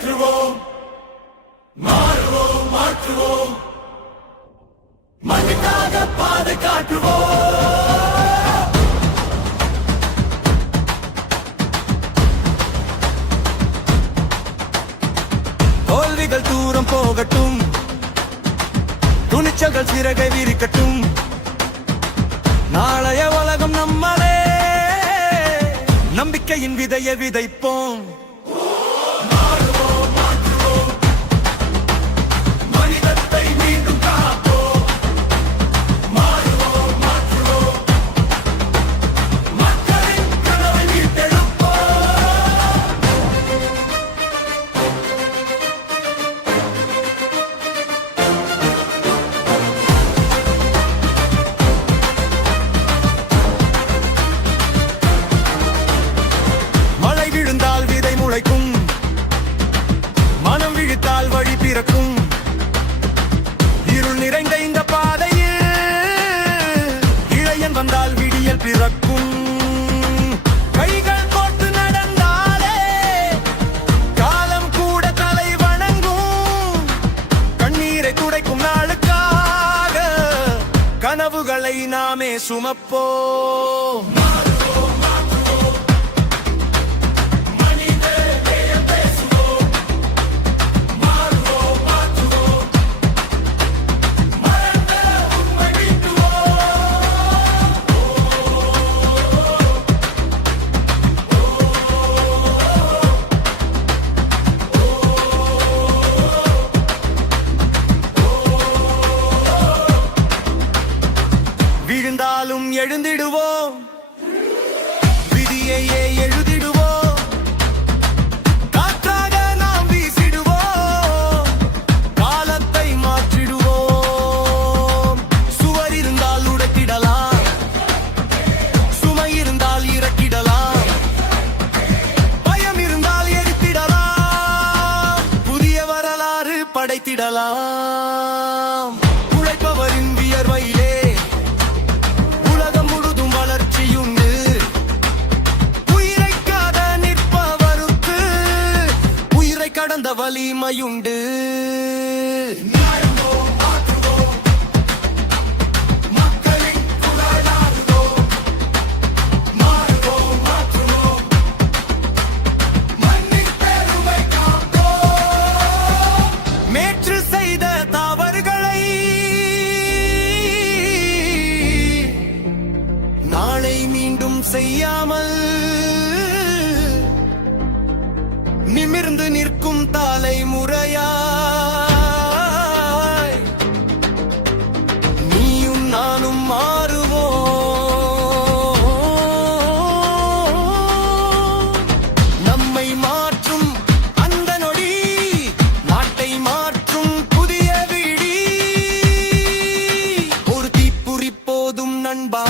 ஏற்றுவோம், மாறுவோம், மாற்றுவோம், மண்ணுக்காக பாதை காட்டுவோம். தோல்விகள் தூரம் போகட்டும், துணிச்சல்கள் சிறகை விரிக்கட்டும். நாளைய உலகம் நம்மளே, நம்பிக்கையின் விதையை விதைப்போம். மனம் விழித்தால் வழி பிறக்கும். இருள் நிறைந்த இந்த பாதையில் இளையன் வந்தால் விடியல் பிறக்கும். கைகள் கோர்த்து நடந்தாலே காலம் கூட தலை வணங்கும். கண்ணீரை துடைக்கும் நாளுக்காக கனவுகளை நாமே சுமப்போம். விழுந்தாலும் எழுந்திடுவோம், விதியையே எழுதிடுவோம். காற்றாக நாம் வீசிடுவோம், காலத்தை மாற்றிடுவோம். சுவர் இருந்தால் உடைத்திடலாம், சுமை இருந்தால் இறக்கிடலாம், பயம் இருந்தால் எரித்திடலாம், புதிய வரலாறு படைத்திடலாம். உழைப்பவரின் வியர்வையிலே கடந்த வலிமையுண்டு. மேற்று செய்த தவறுகளை நாளை மீண்டும் செய்யாமல் நிமிர்ந்து நிற்கும் தலைமுறையாய் நீயும் நானும் மாறுவோம். நம்மை மாற்றும் அந்த நொடி நாட்டை மாற்றும் புதிய விடி. ஒரு தீப்புரி போதும் நண்பா,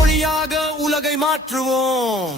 ஒளியாக உலகை மாற்றுவோம்.